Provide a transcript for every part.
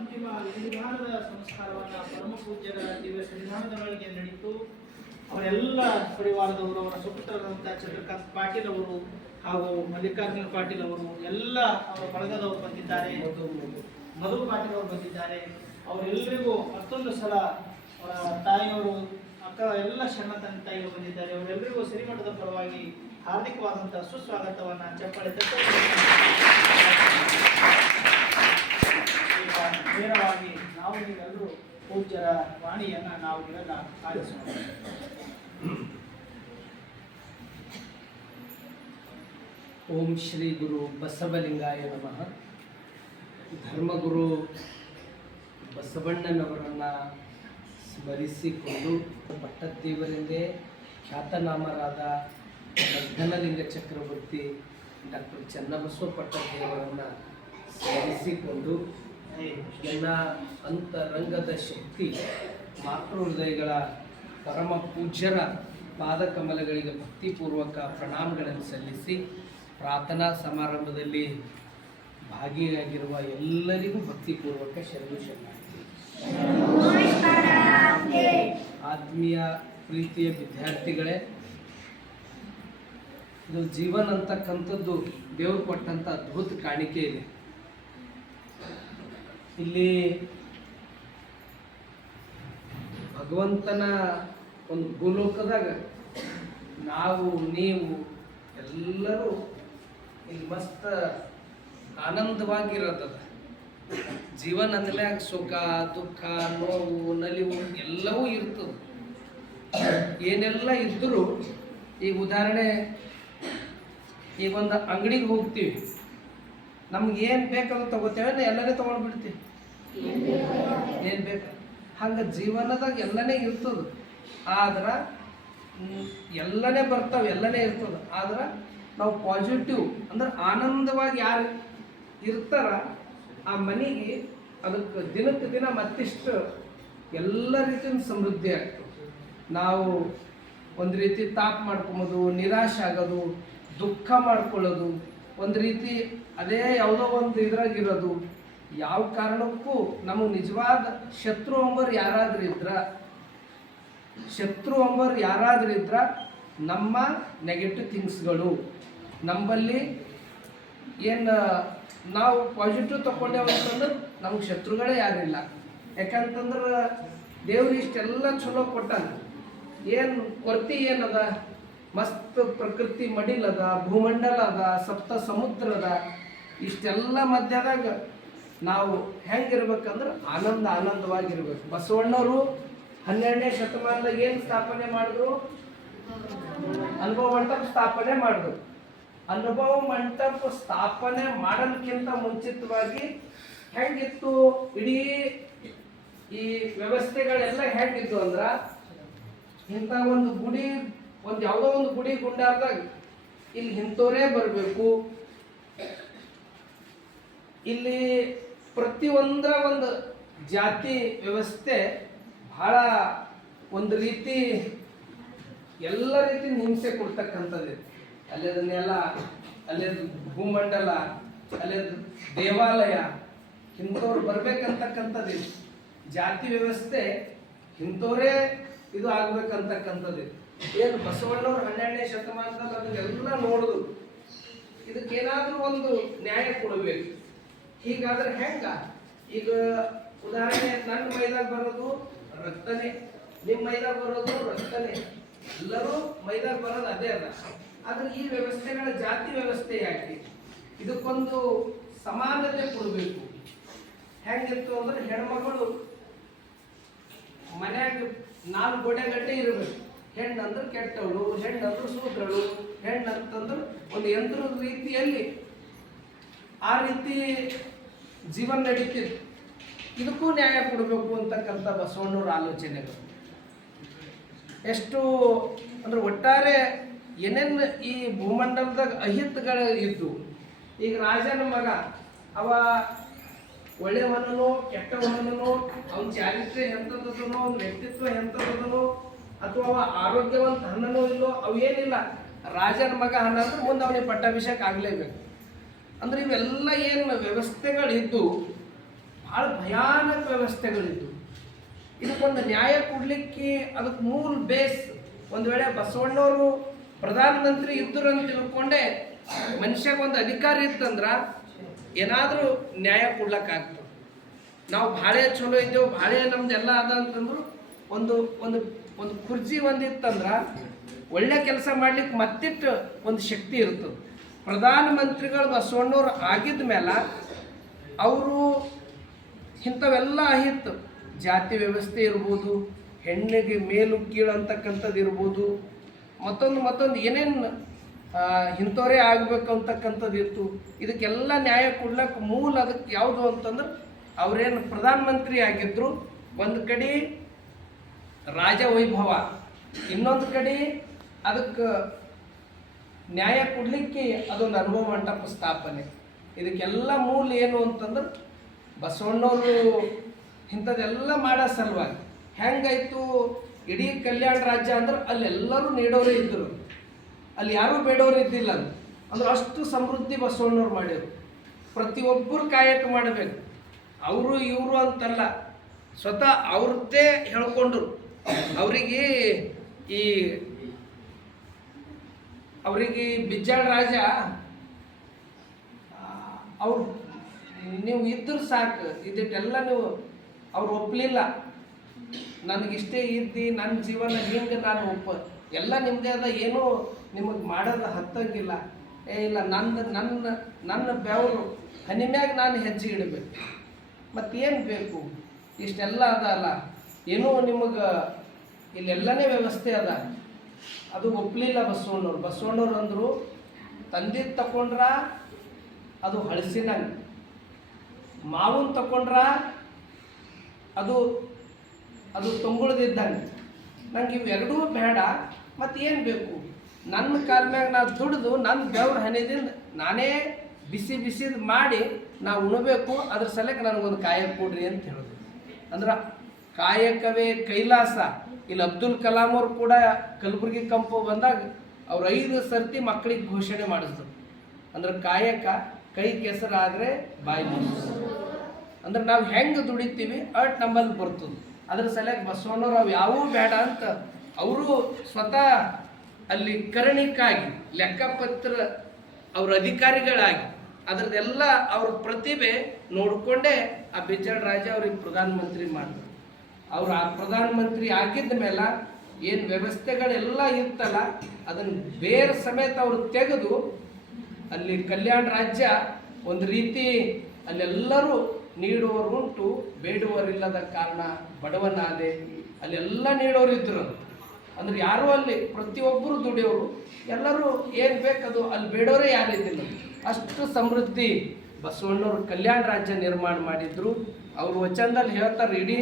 ಅಂತಿಮ ವಿಧಿವಿಧಾನದ ಸಂಸ್ಕಾರವನ್ನು ಪರಮ ಪೂಜ್ಯರ ದಿವ್ಯ ಸನ್ನಿಧಾನದೊಳಗೆ ನಡೀತು. ಅವರೆಲ್ಲ ಪರಿವಾರದವರು, ಅವರ ಸುಪುತ್ರರಾದಂಥ ಚಂದ್ರಕಾಂತ್ ಪಾಟೀಲ್ ಅವರು ಹಾಗೂ ಮಲ್ಲಿಕಾರ್ಜುನ ಪಾಟೀಲ್ ಅವರು, ಎಲ್ಲ ಅವರ ಬಳಗದವರು ಬಂದಿದ್ದಾರೆ. ಮಧು ಪಾಟೀಲ್ ಅವರು ಬಂದಿದ್ದಾರೆ. ಅವರೆಲ್ಲರಿಗೂ ಮತ್ತೊಂದು ಸಲ ಅವರ ತಾಯಿಯವರು, ಅಕ್ಕ, ಎಲ್ಲ ಶರಣ ತಂದೆ ತಾಯಿಗಳು ಬಂದಿದ್ದಾರೆ. ಅವರೆಲ್ಲರಿಗೂ ಸಿರಿಮಠದ ಪರವಾಗಿ ಹಾರ್ದಿಕವಾದಂಥ ಸುಸ್ವಾಗತವನ್ನು ಚಪ್ಪಾಳೆ ತಟ್ಟಿ ನೇರವಾಗಿ ನಾವು ನೀವೆಲ್ಲರೂ ಪೂಜ್ಯರ ವಾಣಿಯನ್ನು ನಾವು ನೀವೆಲ್ಲ ಆಲಿಸೋಣ. ಓಂ ಶ್ರೀ ಗುರು ಬಸವಲಿಂಗಾಯ ನಮಃ. ಧರ್ಮಗುರು ಬಸವಣ್ಣನವರನ್ನು ಸ್ಮರಿಸಿಕೊಂಡು ಪಟ್ಟದೇವರೆಂದೇ ಖ್ಯಾತನಾಮರಾದ ಮಗ್ಗನಲಿಂಗ ಚಕ್ರವರ್ತಿ ಡಾಕ್ಟರ್ ಚನ್ನಬಸವ ಪಟ್ಟದೇವರನ್ನು ಸ್ಮರಿಸಿಕೊಂಡು ಎಲ್ಲ ಅಂತರಂಗದ ಶಕ್ತಿ ಮಾತೃ ಹೃದಯಗಳ ಪರಮ ಪೂಜ್ಯರ ಪಾದಕಮಲಗಳಿಗೆ ಭಕ್ತಿಪೂರ್ವಕ ಪ್ರಣಾಮಗಳನ್ನು ಸಲ್ಲಿಸಿ ಪ್ರಾರ್ಥನಾ ಸಮಾರಂಭದಲ್ಲಿ ಭಾಗಿಯಾಗಿರುವ ಎಲ್ಲರಿಗೂ ಭಕ್ತಿಪೂರ್ವಕ ಶರಣಾರ್ಥಿ. ಆತ್ಮೀಯ ಪ್ರೀತಿಯ ವಿದ್ಯಾರ್ಥಿಗಳೇ, ಇದು ಜೀವನ ಅಂತಕ್ಕಂಥದ್ದು ದೇವರು ಕೊಟ್ಟಂಥ ಅದ್ಭುತ ಕಾಣಿಕೆ ಇದೆ. ಇಲ್ಲಿ ಭಗವಂತನ ಒಂದು ಭೂಲೋಕದಾಗ ನಾವು ನೀವು ಎಲ್ಲರೂ ಇಲ್ಲಿ ಮಸ್ತ್ ಆನಂದವಾಗಿರೋದದ. ಜೀವನ ಅಂದಲ್ಯಾಗ ಸುಖ ದುಃಖ ನೋವು ನಲಿವು ಎಲ್ಲವೂ ಇರ್ತದೆ. ಏನೆಲ್ಲ ಇದ್ದರೂ ಈಗ ಉದಾಹರಣೆ, ಈಗ ಒಂದು ಅಂಗಡಿಗೆ ಹೋಗ್ತೀವಿ, ನಮ್ಗೆ ಏನು ಬೇಕಂತ ತಗೋತೇವೆ, ಎಲ್ಲನೇ ತೊಗೊಂಡ್ಬಿಡ್ತೀವಿ. ಏನು ಬೇಕು ಹಂಗೆ ಜೀವನದಾಗ ಎಲ್ಲನೇ ಇರ್ತದೆ. ಆದ್ರೆ ಎಲ್ಲನೇ ಬರ್ತಾವೆ, ಎಲ್ಲನೇ ಇರ್ತದೆ. ಆದ್ರೆ ನಾವು ಪಾಸಿಟಿವ್ ಅಂದ್ರೆ ಆನಂದವಾಗಿ ಯಾರು ಇರ್ತಾರ ಆ ಮನೆಗೆ, ಅದಕ್ಕೆ ದಿನಕ್ಕೆ ದಿನ ಮತ್ತಿಷ್ಟು ಎಲ್ಲ ರೀತಿಯಿಂದ ಸಮೃದ್ಧಿ ಆಗ್ತದೆ. ನಾವು ಒಂದು ರೀತಿ ತಾಪ್ ಮಾಡ್ಕೊಂಬೋದು, ನಿರಾಶೆ ಆಗೋದು, ದುಃಖ ಮಾಡ್ಕೊಳ್ಳೋದು, ಒಂದು ರೀತಿ ಅದೇ ಯಾವುದೋ ಒಂದು ಇದ್ರಾಗಿರೋದು, ಯಾವ ಕಾರಣಕ್ಕೂ ನಮಗೆ ನಿಜವಾದ ಶತ್ರು ಅಂಬರು ಯಾರಾದ್ರೂ ಇದ್ರ ನಮ್ಮ ನೆಗೆಟಿವ್ ಥಿಂಗ್ಸ್ಗಳು ನಮ್ಮಲ್ಲಿ ಏನು ನಾವು ಪಾಸಿಟಿವ್ ತಗೊಂಡೇವು ಅಂತಂದ್ರೆ ನಮ್ಗೆ ಶತ್ರುಗಳೇ ಯಾರಿಲ್ಲ. ಯಾಕಂತಂದ್ರೆ ದೇವ್ರು ಇಷ್ಟೆಲ್ಲ ಚಲೋ ಕೊಟ್ಟಾನ. ಏನು ಕೊರತೆ ಏನದ? ಮಸ್ತ್ ಪ್ರಕೃತಿ ಮಡಿಲದ, ಭೂಮಂಡಲ ಅದ, ಸಪ್ತ ಸಮುದ್ರ ಅದ. ಇಷ್ಟೆಲ್ಲ ಮಧ್ಯದಾಗ ನಾವು ಹೆಂಗಿರ್ಬೇಕಂದ್ರೆ ಆನಂದವಾಗಿರ್ಬೇಕು. ಬಸವಣ್ಣವರು 12ನೇ ಶತಮಾನದಾಗ ಏನು ಸ್ಥಾಪನೆ ಮಾಡಿದ್ರು? ಅನುಭವ ಮಂಟಪ ಸ್ಥಾಪನೆ ಮಾಡಿದ್ರು. ಅನುಭವ ಮಂಟಪ ಸ್ಥಾಪನೆ ಮಾಡೋದಕ್ಕಿಂತ ಮುಂಚಿತವಾಗಿ ಹೆಂಗಿತ್ತು ಇಡೀ ಈ ವ್ಯವಸ್ಥೆಗಳೆಲ್ಲ ಹೆಂಗಿತ್ತು ಅಂದ್ರೆ, ಇಂಥ ಒಂದು ಗುಡಿ, ಒಂದು ಯಾವುದೋ ಒಂದು ಗುಡಿ ಗುಂಡಾರ್ದಾಗ ಇಲ್ಲಿ ಇಂಥವರೇ ಬರಬೇಕು, ಇಲ್ಲಿ ಪ್ರತಿಯೊಂದರ ಒಂದು ಜಾತಿ ವ್ಯವಸ್ಥೆ ಬಹಳ ಒಂದು ರೀತಿ ಎಲ್ಲ ರೀತಿ ಹಿಂಸೆ ಕೊಡ್ತಕ್ಕಂಥದ್ದು. ಅಲ್ಲೇದನ್ನೆಲ್ಲ ಅಲ್ಲೇದು ಭೂಮಂಡಲ, ಅಲ್ಲೇದು ದೇವಾಲಯ, ಇಂಥವ್ರು ಬರ್ಬೇಕಂತಕ್ಕಂಥದ್ದು. ಜಾತಿ ವ್ಯವಸ್ಥೆ ಇಂಥವರೇ ಇದು ಆಗ್ಬೇಕಂತಕ್ಕಂಥದ್ದು. ಏನು ಬಸವಣ್ಣವ್ರು 12ನೇ ಶತಮಾನದಲ್ಲಿ ಅದನ್ನೆಲ್ಲ ನೋಡಿದ್ರು. ಇದಕ್ಕೇನಾದ್ರೂ ಒಂದು ನ್ಯಾಯ ಕೊಡಬೇಕು. ಹೀಗಾದ್ರೆ ಹೆಂಗ? ಈಗ ಉದಾಹರಣೆ, ನನ್ನ ಮೈದಾಗ ಬರೋದು ರಕ್ತನೇ, ನಿಮ್ಮ ಮೈದಾಗ ಬರೋದು ರಕ್ತನೇ, ಎಲ್ಲರೂ ಮೈದಾಗ ಬರೋದು ಅದೇ ಅದ. ಆದ್ರೆ ಈ ವ್ಯವಸ್ಥೆಗಳ ಜಾತಿ ವ್ಯವಸ್ಥೆ ಯಾಕೆ? ಇದಕ್ಕೊಂದು ಸಮಾನತೆ ಕೊಡಬೇಕು. ಹೆಂಗಿತ್ತು ಅಂದ್ರೆ, ಹೆಣ್ಮಗಳು ಮನ್ಯಾಗ 4 ಗೋಡೆಗಟ್ಟೆ ಇರಬೇಕು. ಹೆಣ್ಣಂದ್ರೆ ಕೆಟ್ಟವಳು, ಹೆಣ್ಣಂದ್ರೆ ಸೂತ್ರಳು, ಹೆಣ್ಣಂತಂದ್ರೆ ಒಂದು ಯಂತ್ರದ ರೀತಿಯಲ್ಲಿ ಆ ರೀತಿ ಜೀವನ ನಡೀತಿತ್ತು. ಇದಕ್ಕೂ ನ್ಯಾಯ ಕೊಡಬೇಕು ಅಂತಕ್ಕಂಥ ಬಸವಣ್ಣವ್ರ ಆಲೋಚನೆಗಳು ಎಷ್ಟು ಅಂದ್ರೆ, ಒಟ್ಟಾರೆ ಏನೇನು ಈ ಭೂಮಂಡಲದಾಗ ಅಹಿತಗಳು ಇದ್ದು, ಈಗ ರಾಜನ ಮಗ ಅವ ಒಳ್ಳೆಯವನೋ ಕೆಟ್ಟವನೋ, ಅವನ ಚಾರಿತ್ರ್ಯ ಎಂಥದ್ದನೋ, ಅವನ ವ್ಯಕ್ತಿತ್ವ ಎಂಥದ್ದನೋ, ಅಥವಾ ಅವ ಆರೋಗ್ಯವಂತ ಹಣ್ಣನೋ ಇಲ್ಲೋ, ಅವೇನಿಲ್ಲ. ರಾಜನ ಮಗ ಹಣ್ಣ ಅಂದ್ರೆ ಮುಂದೆ ಅವನಿಗೆ ಪಟ್ಟಾಭಿಷೇಕ ಆಗಲೇಬೇಕು. ಅಂದ್ರೆ ಇವೆಲ್ಲ ಏನು ವ್ಯವಸ್ಥೆಗಳಿದ್ದು ಭಾಳ ಭಯಾನಕ ವ್ಯವಸ್ಥೆಗಳಿದ್ದು. ಇದಕ್ಕೊಂದು ನ್ಯಾಯ ಕೊಡಲಿಕ್ಕೆ ಅದಕ್ಕೆ ಮೂಲ ಬೇಸ್, ಒಂದು ವೇಳೆ ಬಸವಣ್ಣವರು ಪ್ರಧಾನಮಂತ್ರಿ ಇದ್ದರು ಅಂತ ತಿಳ್ಕೊಂಡೆ ಮನುಷ್ಯಗೊಂದು ಅಧಿಕಾರ ಇತ್ತಂದ್ರೆ ಏನಾದರೂ ನ್ಯಾಯ ಕೊಡ್ಲಿಕ್ಕಾಗ್ತದೆ. ನಾವು ಭಾಳ ಚಲೋ ಇದ್ದೇವೆ, ಭಾಳ ನಮ್ದೆಲ್ಲ ಅದ ಅಂತಂದ್ರು ಒಂದು ಒಂದು ಒಂದು ಕುರ್ಜಿ ಒಂದಿತ್ತಂದ್ರೆ ಒಳ್ಳೆ ಕೆಲಸ ಮಾಡ್ಲಿಕ್ಕೆ ಮತ್ತಿಟ್ಟು ಒಂದು ಶಕ್ತಿ ಇರ್ತದೆ. ಪ್ರಧಾನಮಂತ್ರಿಗಳು ಬಸವಣ್ಣವ್ರು ಆಗಿದ್ದ ಮೇಲೆ ಅವರು ಇಂಥವೆಲ್ಲ ಆಗಿತ್ತು. ಜಾತಿ ವ್ಯವಸ್ಥೆ ಇರ್ಬೋದು, ಹೆಣ್ಣಿಗೆ ಮೇಲು ಕೀಳು ಅಂತಕ್ಕಂಥದ್ದು ಇರ್ಬೋದು, ಮತ್ತೊಂದು ಏನೇನು ಇಂಥವರೇ ಆಗಬೇಕು ಅಂತಕ್ಕಂಥದ್ದು ಇತ್ತು. ಇದಕ್ಕೆಲ್ಲ ನ್ಯಾಯ ಕೊಡ್ಲಿಕ್ಕೆ ಮೂಲ ಅದಕ್ಕೆ ಯಾವುದು ಅಂತಂದ್ರೆ ಅವರೇನು ಪ್ರಧಾನಮಂತ್ರಿ ಆಗಿದ್ರು, ಒಂದು ಕಡೆ ರಾಜವೈಭವ, ಇನ್ನೊಂದು ಕಡೆ ಅದಕ್ಕೆ ನ್ಯಾಯ ಕೊಡಲಿಕ್ಕೆ ಅದೊಂದು ಅನುಭವ ಮಂಟಪ ಸ್ಥಾಪನೆ. ಇದಕ್ಕೆಲ್ಲ ಮೂಲ ಏನು ಅಂತಂದ್ರೆ ಬಸವಣ್ಣವರು ಇಂಥದ್ದೆಲ್ಲ ಮಾಡೋ ಸಲುವಾಗಿ. ಹೆಂಗಾಯ್ತು, ಇಡೀ ಕಲ್ಯಾಣ ರಾಜ್ಯ ಅಂದ್ರೆ ಅಲ್ಲೆಲ್ಲರೂ ನೀಡೋರೇ ಇದ್ದರು, ಅಲ್ಲಿ ಯಾರೂ ಬೇಡೋರು ಇದ್ದಿಲ್ಲ. ಅಂದ್ರೆ ಅಷ್ಟು ಸಮೃದ್ಧಿ ಬಸವಣ್ಣವ್ರು ಮಾಡ್ಯಾರು. ಪ್ರತಿಯೊಬ್ಬರು ಕಾಯಕ ಮಾಡಬೇಕು, ಅವರು ಇವರು ಅಂತಲ್ಲ, ಸ್ವತಃ ಅವ್ರದ್ದೇ ಹೇಳ್ಕೊಂಡ್ರು. ಅವರಿಗೆ ಬಿಜ್ಜಾಳ ರಾಜ ಅವ್ರು ನೀವು ಇದ್ರೂ ಸಾಕು, ಇದಕ್ಕೆಲ್ಲ ನೀವು ಅವ್ರು ಒಪ್ಪಲಿಲ್ಲ. ನನಗಿಷ್ಟೇ ಇದ್ದು ನನ್ನ ಜೀವನ ಹಿಂಗೆ ನಾನು ಎಲ್ಲ ನಿಮ್ಮದೇ ಅದ, ಏನೂ ನಿಮಗೆ ಮಾಡೋದು ಹತ್ತಂಗಿಲ್ಲ. ಇಲ್ಲ, ನನ್ನ ಬೆವರು ಹನಿಮ್ಯಾಗ ನಾನು ಹೆಜ್ಜೆ ಇಡಬೇಕು, ಮತ್ತೇನು ಬೇಕು, ಇಷ್ಟೆಲ್ಲ ಅದ ಅಲ್ಲ, ಏನೋ ನಿಮಗೆ ಇಲ್ಲೆಲ್ಲನೇ ವ್ಯವಸ್ಥೆ ಅದ. ಅದು ಒಪ್ಪಲಿಲ್ಲ ಬಸವಣ್ಣವ್ರು. ಬಸವಣ್ಣವ್ರು ಅಂದರು, ತಂದಿದ್ದು ತಗೊಂಡ್ರ ಅದು ಹಳಸಿನಂಗೆ, ಮಾವನ್ ತಗೊಂಡ್ರ ಅದು ತೊಂಗುಳ್ದಿದ್ದಂಗೆ. ನಂಗೆ ಇವೆರಡೂ ಬೇಡ, ಮತ್ತೇನು ಬೇಕು, ನನ್ನ ಕಾಲ ಮ್ಯಾಗ ನಾವು ದುಡಿದು ನನ್ನ ಬೆವ್ರ ಹನಿದಿಂದ ನಾನೇ ಬಿಸಿದು ಮಾಡಿ ನಾವು ಉಣಬೇಕು. ಅದ್ರ ಸಲಕ್ಕೆ ನನಗೊಂದು ಕಾಯಕ ಕೊಡ್ರಿ ಅಂತ ಹೇಳೋದು. ಅಂದ್ರೆ ಕಾಯಕವೇ ಕೈಲಾಸ. ಇಲ್ಲಿ ಅಬ್ದುಲ್ ಕಲಾಂ ಅವ್ರು ಕೂಡ ಕಲಬುರಗಿ ಕಂಪು ಬಂದಾಗ ಅವ್ರು 5 ಸರ್ತಿ ಮಕ್ಕಳಿಗೆ ಘೋಷಣೆ ಮಾಡಿಸಿದ್ರು. ಅಂದ್ರೆ ಕಾಯಕ ಕೈ ಕೆಸರಾದರೆ ಬಾಯಿ ಮುಗಿಸು. ಅಂದ್ರೆ ನಾವು ಹೆಂಗೆ ದುಡಿತೀವಿ ಅಟ್ ನಮ್ಮಲ್ಲಿ ಬರ್ತದೆ. ಅದ್ರ ಸಲಕ್ಕೆ ಬಸವಣ್ಣವ್ರು ಅವು ಯಾವೂ ಬೇಡ ಅಂತ ಅವರು ಸ್ವತಃ ಅಲ್ಲಿ ಕರಣಿಕಾಗಿ ಲೆಕ್ಕಪತ್ರ ಅವ್ರ ಅಧಿಕಾರಿಗಳಾಗಿ ಅದರದೆಲ್ಲ ಅವ್ರ ಪ್ರತಿಭೆ ನೋಡಿಕೊಂಡೇ ಆ ಬಿಜ್ಜಾಳ ರಾಜ ಅವ್ರಿಗೆ ಪ್ರಧಾನಮಂತ್ರಿ ಮಾಡಿದ್ರು. ಅವ್ರು ಆ ಪ್ರಧಾನಮಂತ್ರಿ ಆಗಿದ್ದ ಮೇಲೆ ಏನು ವ್ಯವಸ್ಥೆಗಳೆಲ್ಲ ಇತ್ತಲ್ಲ ಅದನ್ನು ಬೇರೆ ಸಮೇತ ಅವರು ತೆಗೆದು ಅಲ್ಲಿ ಕಲ್ಯಾಣ ರಾಜ್ಯ ಒಂದು ರೀತಿ ಅಲ್ಲೆಲ್ಲರೂ ನೀಡುವರು ಉಂಟು, ಬೇಡುವರಿಲ್ಲದ ಕಾರಣ ಬಡವನಾದೆ. ಅಲ್ಲೆಲ್ಲ ನೀಡೋರು ಇದ್ರು. ಅಂದ್ರೆ ಯಾರು ಅಲ್ಲಿ ಪ್ರತಿಯೊಬ್ಬರು ದುಡಿಯೋರು, ಎಲ್ಲರೂ ಏನು ಬೇಕದು ಅಲ್ಲಿ ಬೇಡೋರೇ ಯಾರಿದ್ದಿಲ್ಲ. ಅಷ್ಟು ಸಮೃದ್ಧಿ ಬಸವಣ್ಣವ್ರು ಕಲ್ಯಾಣ ರಾಜ್ಯ ನಿರ್ಮಾಣ ಮಾಡಿದ್ರು. ಅವ್ರು ವಚನದಲ್ಲಿ ಹೇಳ್ತಾರೆ, ಇಡೀ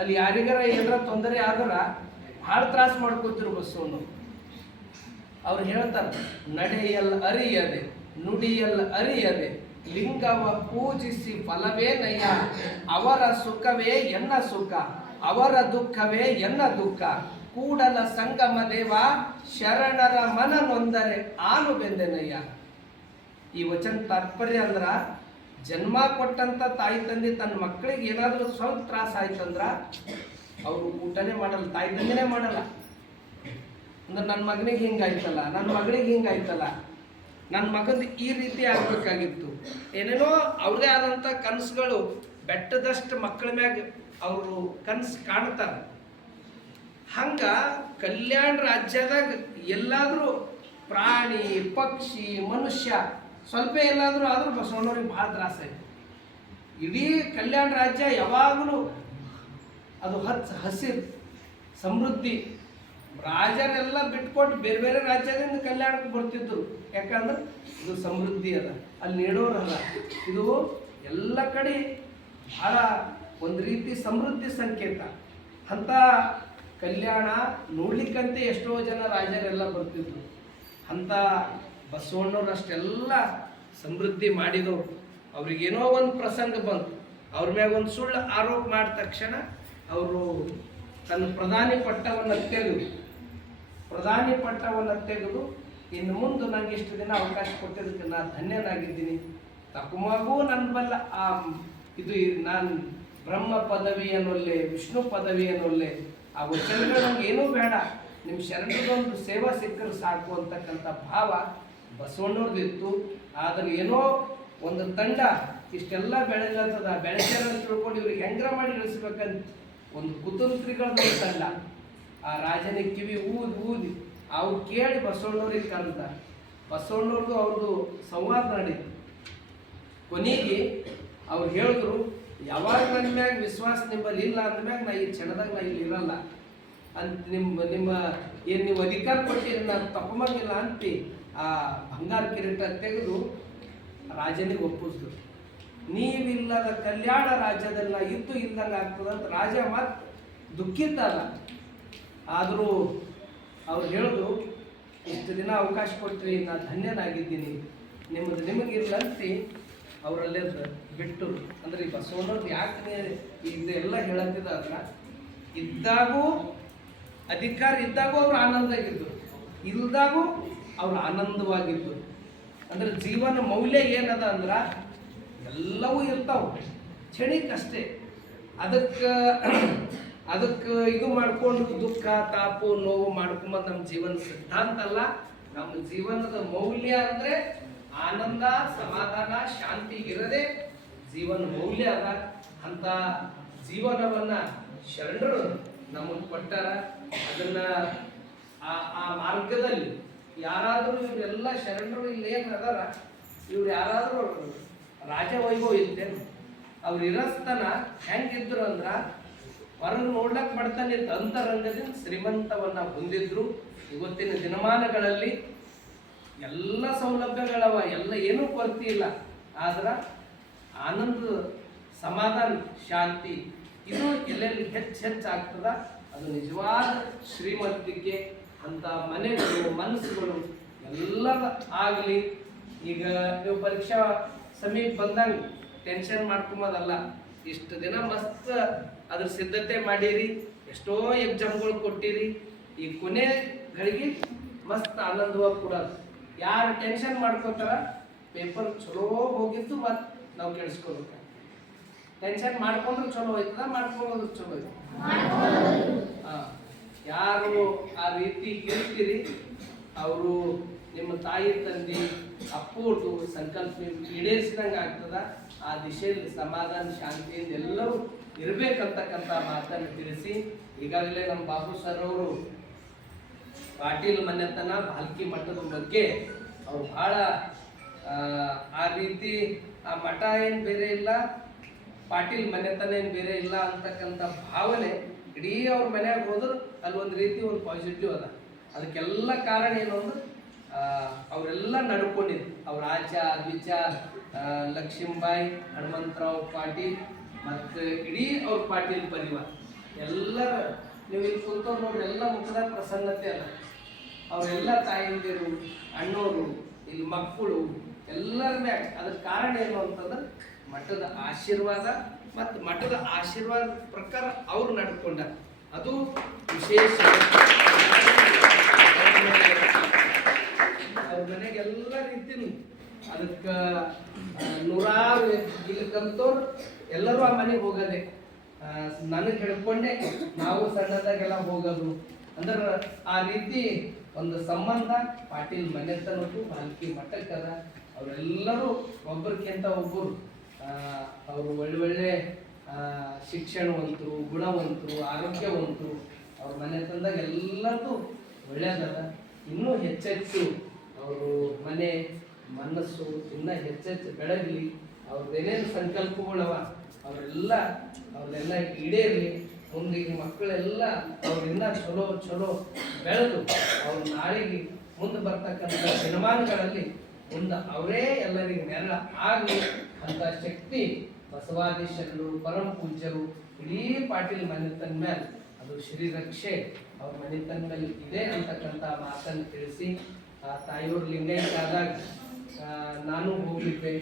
ಅಲ್ಲಿ ಯಾರಿಗಾರ ಏನಾರ ತೊಂದರೆ ಆದ್ರೆ ಭಾಳ ತ್ರಾಸ ಮಾಡ್ಕೊತಿರು ಬಸವಣ್ಣವ್ರು. ಅವ್ರು ಹೇಳ್ತಾರೆ, ನಡೆಯಲ್ಲ ಅರಿಯದೆ ನುಡಿಯಲ್ಲ ಅರಿಯದೆ ಲಿಂಗವ ಪೂಜಿಸಿ ಫಲವೇನಯ್ಯ, ಅವರ ಸುಖವೇ ಎನ್ನ ಸುಖ, ಅವರ ದುಃಖವೇ ಎನ್ನ ದುಃಖ, ಕೂಡಲ ಸಂಗಮ ದೇವ ಶರಣರ ಮನ ನೊಂದರೆ ಆನು ಬೆಂದೆನಯ್ಯ. ಈ ವಚನ ತಾತ್ಪರ್ಯ ಅಂದ್ರ ಜನ್ಮ ಕೊಟ್ಟಂತ ತಾಯಿ ತಂದೆ ತನ್ನ ಮಕ್ಕಳಿಗೆ ಏನಾದರೂ ಸ್ವಲ್ಪ ತ್ರಾಸ ಆಯ್ತಂದ್ರ ಅವರು ಊಟನೇ ಮಾಡಲ್ಲ, ತಾಯಿ ತಂದೆನೇ ಮಾಡಲ್ಲ. ಅಂದ್ರೆ ನನ್ನ ಮಗನಿಗೆ ಹಿಂಗಾಯ್ತಲ್ಲ, ನನ್ನ ಮಗಳಿಗೆ ಹಿಂಗಾಯ್ತಲ್ಲ, ನನ್ನ ಮಗಂದು ಈ ರೀತಿ ಆಗ್ಬೇಕಾಗಿತ್ತು, ಏನೇನೋ ಅವ್ರದೇ ಆದಂಥ ಕನಸುಗಳು ಬೆಟ್ಟದಷ್ಟು ಮಕ್ಕಳ ಮ್ಯಾಗ ಅವರು ಕನಸು ಕಾಣ್ತಾರೆ. ಹಂಗ ಕಲ್ಯಾಣ ರಾಜ್ಯದಾಗ ಎಲ್ಲಾದರೂ ಪ್ರಾಣಿ ಪಕ್ಷಿ ಮನುಷ್ಯ ಸ್ವಲ್ಪ ಎಲ್ಲಾದರೂ ಆದರೂ ಬಸವಣ್ಣವ್ರಿಗೆ ಭಾಳ ತ್ರಾಸ ಆಯ್ತು. ಇಡೀ ಕಲ್ಯಾಣ ರಾಜ್ಯ ಯಾವಾಗಲೂ ಅದು ಹಸಿರು ಸಮೃದ್ಧಿ. ರಾಜರೆಲ್ಲ ಬಿಟ್ಕೊಟ್ಟು ಬೇರೆ ಬೇರೆ ರಾಜ್ಯದಿಂದ ಕಲ್ಯಾಣಕ್ಕೆ ಬರ್ತಿದ್ದರು. ಯಾಕಂದ್ರೆ ಇದು ಸಮೃದ್ಧಿ ಅದ, ಅಲ್ಲಿ ನೀಡೋರಲ್ಲ. ಇದು ಎಲ್ಲ ಕಡೆ ಭಾಳ ಒಂದು ರೀತಿ ಸಮೃದ್ಧಿ ಸಂಕೇತ. ಅಂಥ ಕಲ್ಯಾಣ ನೋಡ್ಲಿಕ್ಕಂತೆ ಎಷ್ಟೋ ಜನ ರಾಜರೆಲ್ಲ ಬರ್ತಿದ್ರು. ಅಂಥ ಬಸವಣ್ಣವ್ರು ಅಷ್ಟೆಲ್ಲ ಸಮೃದ್ಧಿ ಮಾಡಿದವರು. ಅವ್ರಿಗೇನೋ ಒಂದು ಪ್ರಸಂಗ ಬಂತು, ಅವ್ರ ಮ್ಯಾಗ ಒಂದು ಸುಳ್ಳು ಆರೋಪ ಮಾಡಿದ ತಕ್ಷಣ ಅವರು ತನ್ನ ಪ್ರಧಾನಿ ಪಟ್ಟವನ್ನು ತೆಗೆದು ಇನ್ನು ಮುಂದೆ ನನಗೆ ಇಷ್ಟು ದಿನ ಅವಕಾಶ ಕೊಟ್ಟಿದ್ದಕ್ಕೆ ನಾನು ಧನ್ಯನಾಗಿದ್ದೀನಿ. ತಕುಮಾಗೂ ನನ್ನ ಬಲ್ಲ ಆ ಇದು ನಾನು ಬ್ರಹ್ಮ ಪದವಿ ಅನ್ನೋಲ್ಲೇ ವಿಷ್ಣು ಪದವಿ ಅನ್ನೋಲ್ಲೇ ಆ ವಚನಗಳು ನಮ್ಗೆ ಏನೂ ಬೇಡ, ನಿಮ್ಮ ಶರಣರದೊಂದು ಸೇವಾ ಸಿಕ್ಕರು ಸಾಕು ಅಂತಕ್ಕಂಥ ಭಾವ ಬಸವಣ್ಣವ್ರದ್ದಿತ್ತು. ಆದ್ರೆ ಏನೋ ಒಂದು ತಂಡ ಇಷ್ಟೆಲ್ಲ ಬೆಳೆಲತ್ತದ, ಬೆಳೆಸ್ಯಾರ ಅಂತ ತಿಳ್ಕೊಂಡು ಇವ್ರಿಗೆ ಹೆಂಗ್ರ ಮಾಡಿ ಇಳಿಸ್ಬೇಕಂತ ಒಂದು ಕುತಂತ್ರಿಗಳದ್ದು ತಂಡ ಆ ರಾಜನ ಕಿವಿ ಊದಿ ಅವ್ರು ಕೇಳಿ ಬಸವಣ್ಣವ್ರಿಗೆ ಕರೆದ. ಬಸವಣ್ಣವ್ರದ್ದು ಅವ್ರದ್ದು ಸಂವಾದ ನಡೀತು. ಕೊನೆಗೆ ಅವ್ರು ಹೇಳಿದ್ರು, ಯಾವಾಗ ನನ್ನ ಮ್ಯಾಗ ವಿಶ್ವಾಸ ನಿಮ್ಮಲ್ಲಿ ಇಲ್ಲ ಅಂದ್ಮ್ಯಾಗ ನಾ ಈ ಕ್ಷಣದಾಗ ನಾ ಇಲ್ಲಿ ಇರಲ್ಲ ಅಂತ ನಿಮ್ಮ ಏನು ನೀವು ಅಧಿಕಾರ ಕೊಟ್ಟಿರಿ ನಾನು ತಪ್ಪಮಂಗಿಲ್ಲ ಅಂತ ಆ ಬಂಗಾರ ಕಿರೀಟ ತೆಗೆದು ರಾಜನಿಗೆ ಒಪ್ಪಿಸಿದ್ರು. ನೀವಿಲ್ಲದ ಕಲ್ಯಾಣ ರಾಜ್ಯದಲ್ಲಿ ಇದ್ದು ಇಲ್ಲಂಗೆ ಆಗ್ತದಂತ ರಾಜ ಮತ್ತೆ ದುಃಖಿದ್ದಲ್ಲ. ಆದರೂ ಅವ್ರು ಹೇಳಿದ್ರು, ಇಷ್ಟು ದಿನ ಅವಕಾಶ ಕೊಟ್ಟರೆ ನಾ ಧನ್ಯನಾಗಿದ್ದೀನಿ, ನಿಮಗಿಲ್ಲಂತೆ ಅವರಲ್ಲೇ ಬಿಟ್ಟು. ಅಂದ್ರೆ ಈ ಬಸವಣ್ಣವ್ರು ಯಾಕೆ ಇದೆಲ್ಲ ಹೇಳತ್ತಿದ್ದ ಇದ್ದಾಗೂ ಅಧಿಕಾರ ಇದ್ದಾಗೂ ಅವ್ರು ಆನಂದವಾಗಿದ್ದು, ಇಲ್ದಾಗೂ ಅವ್ರು ಆನಂದವಾಗಿದ್ದು. ಅಂದ್ರೆ ಜೀವನ ಮೌಲ್ಯ ಏನದ ಅಂದ್ರ ಎಲ್ಲವೂ ಇರ್ತಾವ, ಕ್ಷಣಿಕಷ್ಟೇ. ಅದಕ್ಕೆ ಇದು ಮಾಡ್ಕೊಂಡು ದುಃಖ ತಾಪು ನೋವು ಮಾಡ್ಕೊಂಬಂದು ನಮ್ಮ ಜೀವನ ಸಿದ್ಧಾಂತ ಅಲ್ಲ. ನಮ್ಮ ಜೀವನದ ಮೌಲ್ಯ ಅಂದ್ರೆ ಆನಂದ, ಸಮಾಧಾನ, ಶಾಂತಿ ಇರದೆ ಜೀವನ ಮೌಲ್ಯ ಅದ. ಅಂತ ಜೀವನವನ್ನ ಶರಣರು ನಮಗೆ ಕೊಟ್ಟಾರ. ಅದನ್ನ ಆ ಮಾರ್ಗದಲ್ಲಿ ಯಾರಾದರೂ ಇವರೆಲ್ಲ ಶರಣರು ಇಲ್ಲಿ ಏನು ಅದಾರ, ಇವ್ರು ಯಾರಾದರೂ ರಾಜವೈಭವ ಇತ್ತೇನು? ಅವ್ರು ಇರಸ್ತನ ಹೆಂಗಿದ್ರು ಅಂದ್ರ ಹೊರಗೆ ನೋಡ್ಲಕ್ ಬಡ್ತಾನೆ ಅಂತರಂಗದಿಂದ ಶ್ರೀಮಂತವನ್ನ ಹೊಂದಿದ್ರು. ಇವತ್ತಿನ ದಿನಮಾನಗಳಲ್ಲಿ ಎಲ್ಲ ಸೌಲಭ್ಯಗಳವ, ಎಲ್ಲ ಏನೂ ಕೊರತೆ ಇಲ್ಲ. ಆದ್ರ ಆನಂದ, ಸಮಾಧಾನ, ಶಾಂತಿ ಇದು ಎಲ್ಲೆಲ್ಲಿ ಹೆಚ್ಚಾಗ್ತದ ಅದು ನಿಜವಾದ ಶ್ರೀಮಂತಿಕೆ. ಅಂತ ಮನೆಗಳು, ಮನಸ್ಸುಗಳು ಎಲ್ಲರ ಆಗಲಿ. ಈಗ ನೀವು ಪರೀಕ್ಷಾ ಸಮೀಪ ಬಂದಂಗೆ ಟೆನ್ಷನ್ ಮಾಡ್ಕೊಂಬೋದಲ್ಲ. ಇಷ್ಟು ದಿನ ಮಸ್ತ್ ಅದ್ರ ಸಿದ್ಧತೆ ಮಾಡಿರಿ, ಎಷ್ಟೋ ಎಕ್ಸಾಮ್ಗಳು ಕೊಟ್ಟಿರಿ. ಈ ಕೊನೆ ಗಳಿಗೆ ಮಸ್ತ್ ಆನಂದವಾಗಿ ಕೊಡೋದು. ಯಾರು ಟೆನ್ಷನ್ ಮಾಡ್ಕೋತಾರ ಪೇಪರ್ ಚಲೋ ಹೋಗಿದ್ದು ಮತ್ತೆ ನಾವು ಕೆಡಿಸ್ಕೋಬೇಕು. ಟೆನ್ಷನ್ ಮಾಡ್ಕೊಂಡ್ರೆ ಚಲೋ ಹೋಯ್ತದ, ಮಾಡ್ಕೊಳ್ಳೋದು ಚಲೋ ಐತೆ. ಯಾರು ಆ ರೀತಿ ಹೇಳ್ತೀರಿ ಅವರು ನಿಮ್ಮ ತಾಯಿ ತಂದೆ ಅಪ್ಪೂರ್ದು ಸಂಕಲ್ಪ ಈಡೇರಿಸಿದಂಗೆ ಆಗ್ತದ. ಆ ದಿಶೆಯಲ್ಲಿ ಸಮಾಧಾನ, ಶಾಂತಿಯಿಂದ ಎಲ್ಲರೂ ಇರಬೇಕಂತಕ್ಕಂಥ ಮಾತನ್ನು ತಿಳಿಸಿ, ಈಗಾಗಲೇ ನಮ್ಮ ಬಾಬು ಸರ್ ಅವರು ಪಾಟೀಲ್ ಮನೆತನ ಭಾಲ್ಕಿ ಮಠದ ಬಗ್ಗೆ ಅವ್ರು ಬಹಳ ಆ ರೀತಿ ಆ ಮಠ ಏನು ಬೇರೆ ಇಲ್ಲ, ಪಾಟೀಲ್ ಮನೆತನ ಏನು ಬೇರೆ ಇಲ್ಲ ಅಂತಕ್ಕಂಥ ಭಾವನೆ ಇಡೀ ಅವ್ರ ಮನ್ಯಾಗ ಹೋದ್ರು ಅಲ್ಲಿ ಒಂದು ರೀತಿ ಒಂದು ಪಾಸಿಟಿವ್ ಅದ. ಅದಕ್ಕೆಲ್ಲ ಕಾರಣ ಏನು ಅಂದ್ರೆ ಅವರೆಲ್ಲ ನಡ್ಕೊಂಡಿದ್ರು. ಅವ್ರ ವಿಚಾರ ಲಕ್ಷ್ಮೀಬಾಯಿ, ಹನುಮಂತರಾವ್ ಪಾಟೀಲ್ ಮತ್ತು ಇಡೀ ಅವ್ರ ಪಾಟೀಲ್ ಪರಿವಾರ ಎಲ್ಲರ ನೀವು ಇಲ್ಲಿ ಕೂತವ್ರು ನೋಡ್ರಿ, ಎಲ್ಲ ಮುಖದ ಪ್ರಸನ್ನತೆ ಅದ. ಅವರೆಲ್ಲ ತಾಯಿಂದಿರು, ಅಣ್ಣೋರು, ಇಲ್ಲಿ ಮಕ್ಕಳು ಎಲ್ಲರ ಮ್ಯಾಗ ಅದಕ್ಕೆ ಕಾರಣ ಏನು ಅಂತಂದ್ರೆ ಮಠದ ಆಶೀರ್ವಾದ. ಮತ್ತು ಮಠದ ಆಶೀರ್ವಾದ ಪ್ರಕಾರ ಅವ್ರು ನಡ್ಕೊಂಡ ಅದು ವಿಶೇಷ. ಅವ್ರ ಮನೆಗೆ ಎಲ್ಲ ರೀತಿನೂ ಅದಕ್ಕೆ ನೂರಾರು ಇಲ್ಲಿ ಕಲ್ತವ್ರು ಎಲ್ಲರೂ ಆ ಮನೆಗೆ ಹೋಗೋದೆ. ನನಗೆ ಹೇಳ್ಕೊಂಡೆ ನಾವು ಸಣ್ಣದಾಗೆಲ್ಲ ಹೋಗೋದು. ಅಂದ್ರೆ ಆ ರೀತಿ ಒಂದು ಸಂಬಂಧ ಪಾಟೀಲ್ ಮನೆತನಕ್ಕೂ ಭಾಲ್ಕಿ ಮಠಕ್ಕದ. ಅವರೆಲ್ಲರೂ ಒಬ್ಬರಿಗಿಂತ ಒಬ್ಬರು ಅವರು ಒಳ್ಳೆ ಶಿಕ್ಷಣವಂತರು, ಗುಣವಂತರು, ಆರೋಗ್ಯವಂತರು. ಅವ್ರ ಮನೆತನದಾಗ ಎಲ್ಲದೂ ಒಳ್ಳೆಯದದ. ಇನ್ನೂ ಹೆಚ್ಚೆಚ್ಚು ಅವರು ಮನೆ ಮನಸ್ಸು ಇನ್ನೂ ಹೆಚ್ಚೆಚ್ಚು ಬೆಳಗಲಿ. ಅವ್ರದ್ದೇನೇನು ಸಂಕಲ್ಪಗಳವ ಅವ್ರೆಲ್ಲ ಈಡೇರಲಿ. ಮುಂದಿನ ಮಕ್ಕಳೆಲ್ಲ ಅವ್ರಿನ್ನ ಚಲೋ ಚಲೋ ಬೆಳೆದು ಅವ್ರು ನಾಳೆಗೆ ಮುಂದೆ ಬರ್ತಕ್ಕಂಥ ದಿನಮಾನಗಳಲ್ಲಿ ಮುಂದೆ ಅವರೇ ಎಲ್ಲರಿಗೆ ನೆರಳು ಆಗಲಿ ಅಂತ ಶಕ್ತಿ ಬಸವಾದೀಶರು, ಪರಮ ಪೂಜ್ಯರು, ಇಡೀ ಪಾಟೀಲ್ ಮನೆತನ ಮೇಲೆ ಅದು ಶ್ರೀರಕ್ಷೆ ಅವ್ರ ಮನೆತನ ಮೇಲೆ ಇದೆ ಅಂತಕ್ಕಂಥ ಮಾತನ್ನು ತಿಳಿಸಿ, ತಾಯಿಯವ್ರ ಲಿಂಗೈಕ್ಯ ಆದಾಗ ನಾನು ಹೋಗಿದ್ದೆ.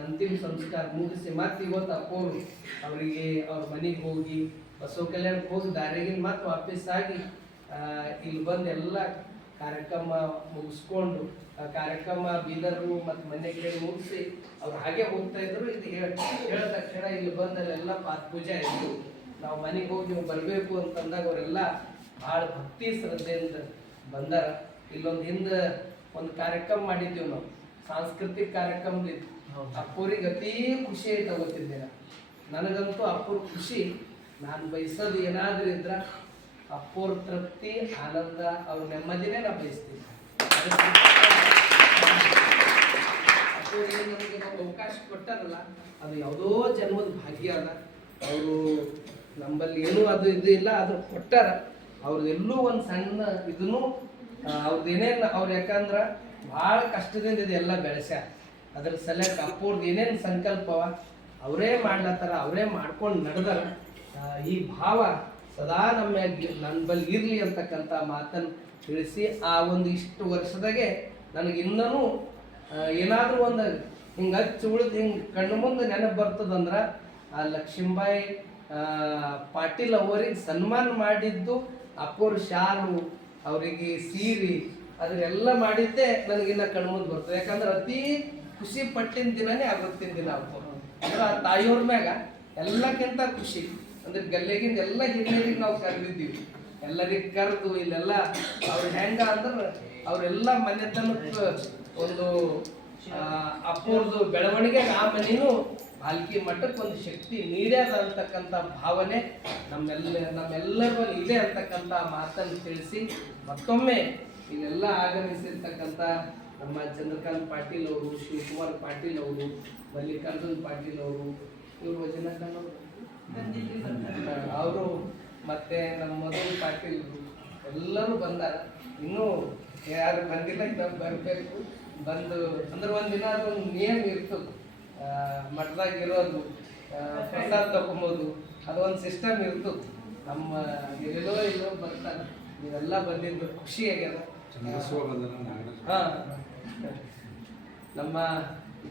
ಅಂತಿಮ ಸಂಸ್ಕಾರ ಮುಗಿಸಿ ಮತ್ತೆ ಇವತ್ತು ಅಪ್ಪೋರು ಅವರಿಗೆ ಅವ್ರ ಮನೆಗೆ ಹೋಗಿ ಬಸವ ಕಲ್ಯಾಣಕ್ಕೆ ಹೋಗಿ ದಾರಿಗಿನ ಮತ್ತೆ ವಾಪಸ್ ಆಗಿ ಇಲ್ಲಿ ಬಂದು ಎಲ್ಲ ಕಾರ್ಯಕ್ರಮ ಮುಗಿಸ್ಕೊಂಡು ಆ ಕಾರ್ಯಕ್ರಮ ಬೀದರು ಮತ್ತು ಮನೆಗೆ ಮುಗಿಸಿ ಅವ್ರು ಹಾಗೆ ಹೋಗ್ತಾ ಇದ್ರು. ಇದು ಹೇಳಿದ ತಕ್ಷಣ ಇಲ್ಲಿ ಬಂದಲ್ಲೆಲ್ಲ ಪಾತ್ ಪೂಜೆ ಆಯಿತು. ನಾವು ಮನೆಗೆ ಹೋಗಿ ನೀವು ಬರಬೇಕು ಅಂತಂದಾಗ ಅವರೆಲ್ಲ ಭಾಳ ಭಕ್ತಿ ಶ್ರದ್ಧೆಯಿಂದ ಬಂದಾರ. ಇಲ್ಲೊಂದು ಹಿಂದೆ ಒಂದು ಕಾರ್ಯಕ್ರಮ ಮಾಡಿದ್ದೀವಿ ನಾವು, ಸಾಂಸ್ಕೃತಿಕ ಕಾರ್ಯಕ್ರಮದಿತ್ತು. ಅಪ್ಪೋರಿಗೆ ಅತೀ ಖುಷಿ ಆಯ್ತು ಗೊತ್ತಿದ್ದೆ. ನನಗಂತೂ ಅಪ್ಪರ ಖುಷಿ, ನಾನು ಬಯಸೋದು ಏನಾದರೂ ಇದ್ರೆ ಅಪ್ಪೋರ ತೃಪ್ತಿ, ಆನಂದ, ಅವ್ರ ನೆಮ್ಮದಿನೇ ನಾನು ಬಯಸ್ತೀನಿ. ಅಪ್ಪೋರಿಗೆ ನನಗೆ ನಾವು ಅವಕಾಶ ಕೊಟ್ಟಾರಲ್ಲ, ಅದು ಯಾವುದೋ ಜನ್ಮದ ಭಾಗ್ಯ ಅಲ್ಲ. ಅವರು ನಮ್ಮಲ್ಲಿ ಏನೂ ಅದು ಇದು ಇಲ್ಲ, ಅದು ಕೊಟ್ಟಾರ. ಅವ್ರದ್ದೆಲ್ಲೂ ಒಂದು ಸಣ್ಣ ಇದನ್ನು ಅವ್ರದ್ದು ಏನೇನು ಅವ್ರು ಯಾಕಂದ್ರೆ ಭಾಳ ಕಷ್ಟದಿಂದ ಇದೆಲ್ಲ ಬೆಳೆಸ್ಯಾರ. ಅದ್ರ ಸಲಕ್ಕೆ ಅಪ್ಪೋರ್ದು ಏನೇನು ಸಂಕಲ್ಪವ ಅವರೇ ಮಾಡ್ಲತ್ತಾರ, ಅವರೇ ಮಾಡ್ಕೊಂಡು ನಡೆದಾರ. ಈ ಭಾವ ಸದಾ ನನ್ನ ಬಲ್ಲಿ ಇರಲಿ ಅಂತಕ್ಕಂಥ ಮಾತನ್ನು ತಿಳಿಸಿ, ಆ ಒಂದು ಇಷ್ಟು ವರ್ಷದಾಗೆ ನನಗೆ ಇನ್ನೂ ಏನಾದರೂ ಒಂದು ಹಿಂಗೆ ಹಚ್ಚಿ ಉಳಿದು ಹಿಂಗೆ ಕಣ್ಣು ಮುಂದೆ ನೆನಪು ಬರ್ತದಂದ್ರೆ ಆ ಲಕ್ಷ್ಮೀಬಾಯಿ ಪಾಟೀಲ್ ಅವರಿಗೆ ಸನ್ಮಾನ ಮಾಡಿದ್ದು, ಅಪ್ಪೋರು ಶಾಲು, ಅವರಿಗೆ ಸೀರೆ, ಅದನ್ನೆಲ್ಲ ಮಾಡಿದ್ದೆ ನನಗಿನ್ನ ಕಣ್ಮುಂದೆ ಬರ್ತದೆ. ಯಾಕಂದ್ರೆ ಅತಿ ಖುಷಿ ಪಟ್ಟಿನ ದಿನನೇ ಆವತ್ತಿನ ದಿನ ಅಪ್ಪೋರು ಅಂದ್ರೆ ಆ ತಾಯಿಯವ್ರ ಮ್ಯಾಗ ಎಲ್ಲಕ್ಕಿಂತ ಖುಷಿ. ಅಂದ್ರೆ ಗಲ್ಲೆಗಿಂದ ಎಲ್ಲ ಹಿರಿಯರಿಗೆ ನಾವು ಕರೆದಿದ್ದೀವಿ, ಎಲ್ಲರಿಗೆ ಕರೆದು ಇಲ್ಲೆಲ್ಲ ಅವ್ರು ಹೆಂಗ ಅಂದ್ರೆ ಅವರೆಲ್ಲ ಮನೆತನಕ್ಕೆ ಒಂದು ಅಪ್ಪೋರ್ದು ಬೆಳವಣಿಗೆ ಆ ಮನೇನು ಪಾಲ್ಕಿ ಮಠಕ್ಕೆ ಒಂದು ಶಕ್ತಿ ನೀಡ್ಯದ ಅಂತಕ್ಕಂಥ ಭಾವನೆ ನಮ್ಮೆಲ್ಲರೂ ಇದೆ ಅಂತಕ್ಕಂಥ ಮಾತನ್ನು ತಿಳಿಸಿ, ಮತ್ತೊಮ್ಮೆ ಇಲ್ಲೆಲ್ಲ ಆಗಮಿಸಿರ್ತಕ್ಕಂಥ ನಮ್ಮ ಚಂದ್ರಕಾಂತ್ ಪಾಟೀಲ್ ಅವರು, ಶಿವಕುಮಾರ್ ಪಾಟೀಲ್ ಅವರು, ಮಲ್ಲಿಕಾರ್ಜುನ್ ಪಾಟೀಲ್ ಅವರು, ಇವರು ವಜನಕನ್ ಅವರು, ಮತ್ತೆ ನಮ್ಮ ಮಧು ಪಾಟೀಲ್ ಎಲ್ಲರೂ ಬಂದಾರ. ಇನ್ನೂ ಯಾರು ಬಂದಿಲ್ಲ, ಇವಾಗ ಬರಬೇಕು. ಬಂದು ಅಂದ್ರೆ ಒಂದಿನ ಅದೊಂದು ನಿಯಮ ಇರ್ತದೆ, ಮಠದಾಗ ಇರೋದು ಪ್ರಸಾದ ತಗೊಂಬೋದು, ಅದೊಂದು ಸಿಸ್ಟಮ್ ಇರ್ತದೆ. ನಮ್ಮ ಎಲ್ಲೋ ಇಲ್ಲೋ ಬರ್ತಾರೆ, ನೀವೆಲ್ಲ ಬಂದಿದ್ದು ಖುಷಿ ಆಗ್ಯದ. ಹಾಂ, ನಮ್ಮ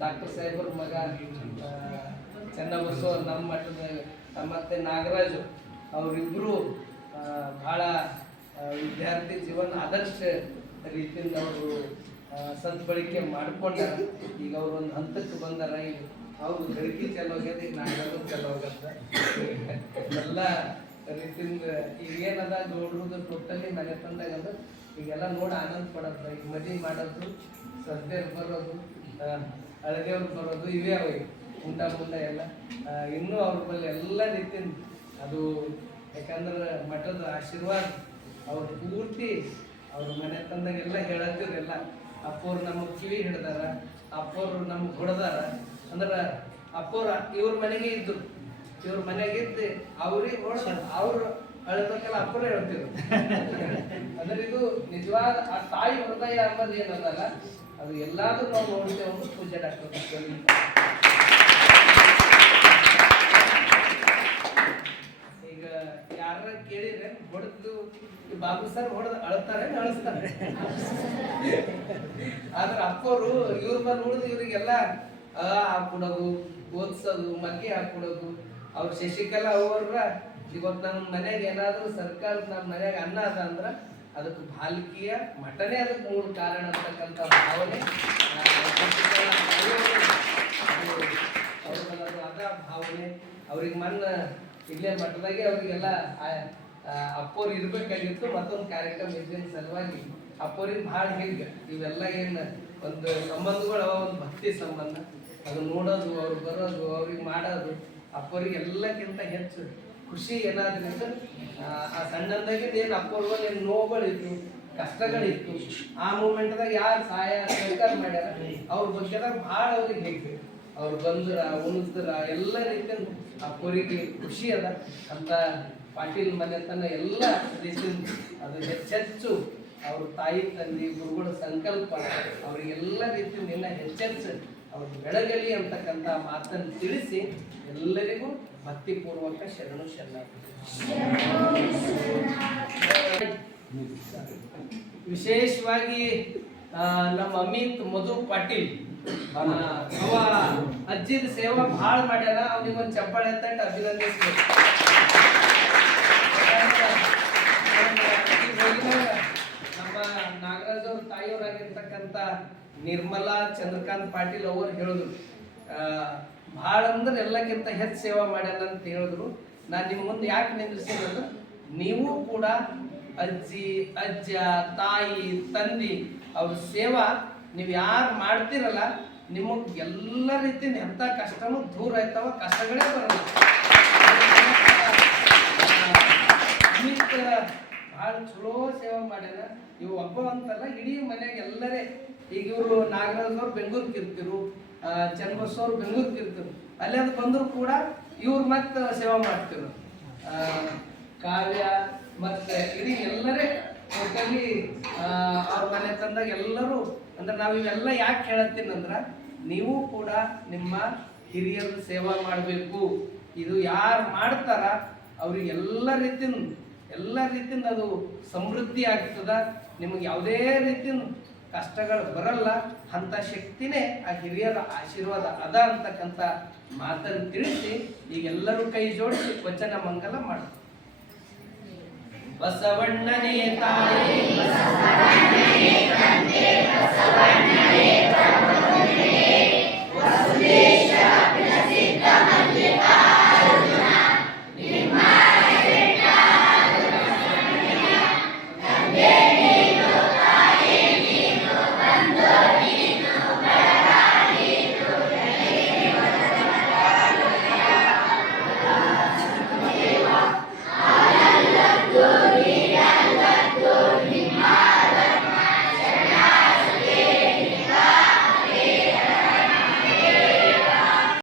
ಡಾಕ್ಟರ್ ಸಾಹೇಬ್ರ ಮಗ ಚೆನ್ನಬಸವ, ನಮ್ಮ ಮಠದ ಮತ್ತೆ ನಾಗರಾಜು, ಅವರಿಬ್ಬರು ಭಾಳ ವಿದ್ಯಾರ್ಥಿ ಜೀವನ ಆದರ್ಶ ರೀತಿಯಿಂದ ಅವರು ಸದ್ಬಳಕೆ ಮಾಡ್ಕೊಂಡಾರ. ಈಗ ಅವ್ರು ಒಂದು ಹಂತಕ್ಕೆ ಬಂದಾರ. ಈಗ ಅವ್ರು ಗಳಿಕೆ ಚಲೋ ಆಗ್ಯದ, ಈಗ ನಾಗರಾಜು ಚಲೋ ಆಗತ್ತ ಎಲ್ಲ ರೀತಿಯಿಂದ. ಈಗೇನದ ನೋಡ್ರದು ಟೋಟಲಿ ಮನೆ ತಂದಾಗ ಅಂದ್ರೆ ಈಗೆಲ್ಲ ನೋಡಿ ಆನಂದ ಪಡೋದು. ಈಗ ಮದುವೆ ಮಾಡೋದು, ಸದ್ಯರು ಬರೋದು, ಹಳದೇವ್ರು ಬರೋದು, ಇವೇ ಅವ ಊಟ ಮುಂಡ ಎಲ್ಲ. ಇನ್ನೂ ಅವ್ರ ಬಳಿ ಎಲ್ಲ ರೀತಿಯಿಂದ ಅದು, ಯಾಕಂದ್ರೆ ಮಠದ ಆಶೀರ್ವಾದ ಅವ್ರ ಪೂರ್ತಿ ಅವ್ರ ಮನೆ ತಂದಾಗೆಲ್ಲ ಹೇಳತ್ತಿರಲ್ಲ. ಅಪ್ಪೋರು ನಮಗೆ ಕಿವಿ ಹಿಡ್ದಾರ, ಅಪ್ಪೋರು ನಮ್ಗೆ ಹೊಡೆದಾರ. ಅಂದ್ರೆ ಅಪ್ಪೋರ ಇವ್ರ ಮನೆಗೆ ಇದ್ದು, ಇವ್ರ ಮನೆಗಿದ್ದು ಅವ್ರಿಗೆ ಅವ್ರು ಅಳ್ಬೇಕಲ್ಲ, ಅಪ್ಪರೇ ಹೇಳ್ತಿದ್ರು. ಅಂದ್ರೆ ಇದು ನಿಜವಾದ ಆ ತಾಯಿ ಹೃದಯ ಅನ್ನೋದು ಏನದಲ್ಲ, ಅದು ಎಲ್ಲಾದ್ರೂ ನಾವು ನೋಡ್ತೇವೆ. ಪೂಜೆ ಡಾಕ್ಟರ್ ಈಗ ಯಾರ ಕೇಳಿದ್ರೆ ಹೊಡೆದು ಬಾಬು ಸರ್ ಹೊಡೆದು ಅಳ್ತಾರೆ, ಅಳಿಸ್ತಾರೆ. ಆದ್ರೆ ಅಪ್ಪವರು ಇವ್ರ ಮೇಲೆ ಉಳಿದು ಇವರಿಗೆಲ್ಲ ಹಾಕೊಡೋದು, ಓದಿಸೋದು, ಮಗ್ಗೆ ಹಾಕೊಡೋದು. ಅವ್ರು ಶಶಿಕಲಾ ಅವ್ರ ಇವತ್ತು ನಮ್ಮ ಮನೆಗೆ ಏನಾದರೂ ಸರ್ಕಾರದ ನಮ್ಮ ಮನೆಯಾಗ ಅನ್ನ ಅದ ಅಂದ್ರೆ ಅದಕ್ಕೆ ಬಾಲ್ಕಿಯ ಮಠನೇ ಅದಕ್ಕೆ ಮೂಲ ಕಾರಣ ಅಂತಕ್ಕಂಥ ಭಾವನೆ ಅದ ಭಾವನೆ ಅವ್ರಿಗೆ ಇಲ್ಲೇ ಮಠದಾಗೆ ಅವ್ರಿಗೆಲ್ಲ ಅಪ್ಪೋರು ಇರ್ಬೇಕಾಗಿತ್ತು. ಮತ್ತೊಂದು ಕಾರ್ಯಕ್ರಮ ಇದ್ದಿನ ಸಲುವಾಗಿ ಅಪ್ಪೋರಿಗೆ ಭಾಳ ಹಿಂಗೆ ಇವೆಲ್ಲ ಏನು ಒಂದು ಸಂಬಂಧಗಳು ಅವ, ಒಂದು ಭಕ್ತಿ ಸಂಬಂಧ. ಅದು ನೋಡೋದು, ಅವ್ರು ಬರೋದು, ಅವ್ರಿಗೆ ಮಾಡೋದು, ಅಪ್ಪೋರಿಗೆ ಎಲ್ಲಕ್ಕಿಂತ ಹೆಚ್ಚು ಖುಷಿ ಏನಾದ್ರಿಂದ ಆ ಸಣ್ಣದಾಗಿದ್ದು ಏನು ಅಪ್ಪೋರ್ಗಳು ಏನು ನೋವುಗಳಿತ್ತು, ಕಷ್ಟಗಳಿತ್ತು, ಆ ಮೂಮೆಂಟ್ದಾಗ ಯಾರು ಸಹಾಯ ಸರ್ಕಾರ ಮಾಡ್ಯಾರ ಅವ್ರ ಬಗ್ಗೆದಾಗ ಭಾಳ ಅವ್ರಿಗೆ ಹೇಗೆ ಅವ್ರು ಬಂದ್ರ ಉಣಿಸ್ದ್ರ ಎಲ್ಲ ರೀತಿಯಿಂದ ಅಪ್ಪೋರಿಗೆ ಖುಷಿ ಅದ ಅಂತ. ಪಾಟೀಲ್ ಮನೆತನ ಎಲ್ಲ ರೀತಿಯಿಂದ ಅದು ಹೆಚ್ಚೆಚ್ಚು ಅವ್ರ ತಾಯಿ ತಂದೆ ಗುರುಗಳ ಸಂಕಲ್ಪ ಅವರಿಗೆಲ್ಲ ರೀತಿಯಿಂದ ಇನ್ನ ಹೆಚ್ಚೆಚ್ಚು ಅವ್ರು ಬೆಳಗಲಿ ಅಂತಕ್ಕಂಥ ಮಾತನ್ನು ತಿಳಿಸಿ ಎಲ್ಲರಿಗೂ ಭಕ್ತಿಪೂರ್ವಕ ಶರಣು ಶರಣಾರ್ಥಿ. ವಿಶೇಷವಾಗಿ ನಮ್ಮ ಅಮಿತ್ ಮಧು ಪಾಟೀಲ್ ಅವ ಅಜ್ಜಿದ ಸೇವಾ ಭಾಳ ಮಾಡ್ಯಾರ. ಅವ್ನಿಗೊಂದು ಚಪ್ಪಾಳೆ ಅಂತ ಅಭಿನಂದಿಸ್ಬೇಕು. ನಮ್ಮ ನಾಗರಾಜ್ ಇರ್ತಕ್ಕಂಥ ನಿರ್ಮಲಾ ಚಂದ್ರಕಾಂತ್ ಪಾಟೀಲ್ ಅವರು ಹೇಳಿದ್ರು, ಭಾಳ ಅಂದ್ರೆ ಎಲ್ಲಕ್ಕಿಂತ ಹೆಚ್ಚು ಸೇವಾ ಮಾಡ್ಯಾನ ಅಂತ ಹೇಳಿದ್ರು. ನಾನು ನಿಮ್ಮ ಮುಂದೆ ಯಾಕೆ ನಿಂದ್ರಿಸಿದ್ರೆ ಅಂದ್ರೆ ನೀವು ಕೂಡ ಅಜ್ಜಿ, ಅಜ್ಜ, ತಾಯಿ, ತಂದೆ ಅವ್ರ ಸೇವಾ ನೀವು ಯಾರು ಮಾಡ್ತಿರಲ್ಲ ನಿಮಗೆ ಎಲ್ಲ ರೀತಿಯಿಂದ ಎಂಥ ಕಷ್ಟನೂ ದೂರ ಆಯ್ತವ, ಕಷ್ಟಗಳೇ ಬರಲ್ಲ. ಭಾಳ ಚಲೋ ಸೇವೆ ಮಾಡ್ಯಾರ. ಇವು ಒಬ್ಬ ಅಂತಲ್ಲ, ಇಡೀ ಮನೆಯಾಗ ಎಲ್ಲರೇ. ಈಗ ಇವರು ನಾಗರಾಜವ್ರು ಬೆಂಗಳೂರಿಗೆ ಇರ್ತಿರು, ಚನ್ನಬಸವ್ರು ಬೆಂಗಳೂರಿಗೆ ಇರ್ತಿರು, ಅಲ್ಲಿ ಅದು ಬಂದರೂ ಕೂಡ ಇವ್ರು ಮತ್ತೆ ಸೇವೆ ಮಾಡ್ತಿರು. ಕಾವ್ಯ ಮತ್ತೆ ಇಡೀ ಎಲ್ಲರೇ ಒಟ್ಟಲ್ಲಿ ಅವ್ರ ಮನೆ ತಂದಾಗ ಎಲ್ಲರೂ ಅಂದ್ರೆ ನಾವು ಇವೆಲ್ಲ ಯಾಕೆ ಹೇಳತ್ತೀನಿ ಅಂದ್ರೆ ನೀವು ಕೂಡ ನಿಮ್ಮ ಹಿರಿಯರ ಸೇವಾ ಮಾಡಬೇಕು. ಇದು ಯಾರು ಮಾಡ್ತಾರ ಅವ್ರಿಗೆ ಎಲ್ಲ ರೀತಿಯಿಂದ ಅದು ಸಮೃದ್ಧಿ ಆಗ್ತದ. ನಿಮಗೆ ಯಾವುದೇ ರೀತಿಯ ಕಷ್ಟಗಳು ಬರಲ್ಲ. ಅಂಥ ಶಕ್ತಿನೇ ಆ ಹಿರಿಯರ ಆಶೀರ್ವಾದ ಅದ ಅಂತಕ್ಕಂಥ ಮಾತನ್ನು ತಿಳಿಸಿ ಈಗೆಲ್ಲರೂ ಕೈ ಜೋಡಿಸಿ ವಚನ ಮಂಗಲ ಮಾಡ್ತಾರೆ. ಬಸವಣ್ಣನೇ ತಾಯಿ